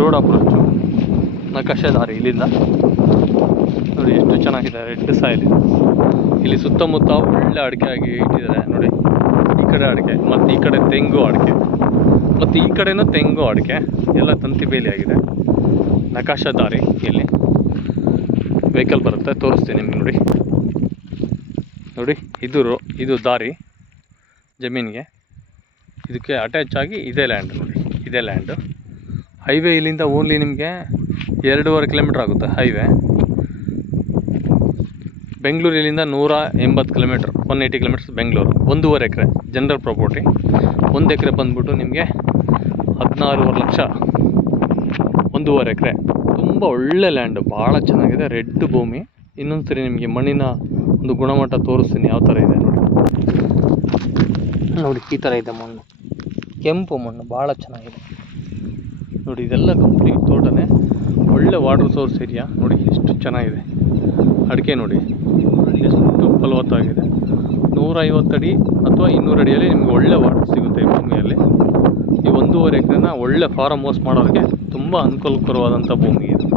Road approach ನಕಾಶೆ ದಾರಿ ಇಲ್ಲಿಂದ. ನೋಡಿ ಎಷ್ಟು ಚೆನ್ನಾಗಿದೆ ರೆಡ್ ಸಾಯಿಲ್ ಇಲ್ಲಿ ಸುತ್ತಮುತ್ತ ಒಳ್ಳೆ ಅಡಿಕೆ ಆಗಿ ಇಟ್ಟಿದ್ದಾರೆ ನೋಡಿ. ಈ ಕಡೆ ಅಡಿಕೆ, ಮತ್ತು ಈ ಕಡೆ ತೆಂಗು ಅಡಿಕೆ. ಮತ್ತು ಈ ಕಡೆನೂ ತೆಂಗು ಅಡಿಕೆ. ಎಲ್ಲ ತಂತಿ ಬೇಲಿ ಆಗಿದೆ. ನಕಾಶ ದಾರಿ ಇಲ್ಲಿ. ವೆಹಿಕಲ್ ಬರುತ್ತೆ, ತೋರಿಸ್ತೀನಿ ನಿಮ್ಗೆ ನೋಡಿ. ನೋಡಿ, ಇದು ಇದು ದಾರಿ ಜಮೀನಿಗೆ. ಇದಕ್ಕೆ ಅಟ್ಯಾಚ್ ಆಗಿ ಇದೇ ಲ್ಯಾಂಡ್ ನೋಡಿ ಇದೇ ಲ್ಯಾಂಡು ಹೈವೇ ಇಲ್ಲಿಂದ ಓನ್ಲಿ ನಿಮಗೆ ಎರಡೂವರೆ ಕಿಲೋಮೀಟ್ರ್ ಆಗುತ್ತೆ ಹೈವೇ ಬೆಂಗಳೂರು ಇಲ್ಲಿಂದ ನೂರ ಎಂಬತ್ತು kilometre one eighty kilometres Bengaluru ಒಂದೂವರೆ ಎಕರೆ ಜನರಲ್ ಪ್ರಾಪರ್ಟಿ ಒಂದು ಎಕರೆ ಬಂದ್ಬಿಟ್ಟು ನಿಮಗೆ ಹದಿನಾರೂವರೆ ಲಕ್ಷ, ಒಂದೂವರೆ ಎಕರೆ. ತುಂಬ ಒಳ್ಳೆ ಲ್ಯಾಂಡು ಭಾಳ ಚೆನ್ನಾಗಿದೆ ರೆಡ್ ಭೂಮಿ. ಇನ್ನೊಂದು ಸರಿ ನಿಮಗೆ ಮಣ್ಣಿನ ಒಂದು ಗುಣಮಟ್ಟ ತೋರಿಸ್ತೀನಿ, ಯಾವ ಥರ ಇದೆ. ನೋಡಿ, ಈ ಥರ ಇದೆ ಮಣ್ಣು. ಕೆಂಪು ಮಣ್ಣು ಭಾಳ ಚೆನ್ನಾಗಿದೆ. ನೋಡಿ, ಇದೆಲ್ಲ ಕಂಪ್ಲೀಟ್ ತೋಟನೇ. ಒಳ್ಳೆ ವಾಟರ್ ಸೋರ್ಸ್ ಏರಿಯಾ ನೋಡಿ, ಎಷ್ಟು ಚೆನ್ನಾಗಿದೆ. ಅಡಿಕೆ ನೋಡಿ. ಎಷ್ಟು ಫಲವತ್ತಾಗಿದೆ. ಅಡಿ ಅಥವಾ ಇನ್ನೂರು ಅಡಿಯಲ್ಲಿ ನಿಮಗೆ ಒಳ್ಳೆ ವಾಟರ್ ಸಿಗುತ್ತೆ ಈ ಭೂಮಿಯಲ್ಲಿ. ಈ ಒಂದೂವರೆ ಎಕರೆನ ಒಳ್ಳೆ ಫಾರಮ್ ಹೌಸ್ ಮಾಡೋದಕ್ಕೆ ತುಂಬ ಅನುಕೂಲಕರವಾದಂಥ ಭೂಮಿ ಇದು.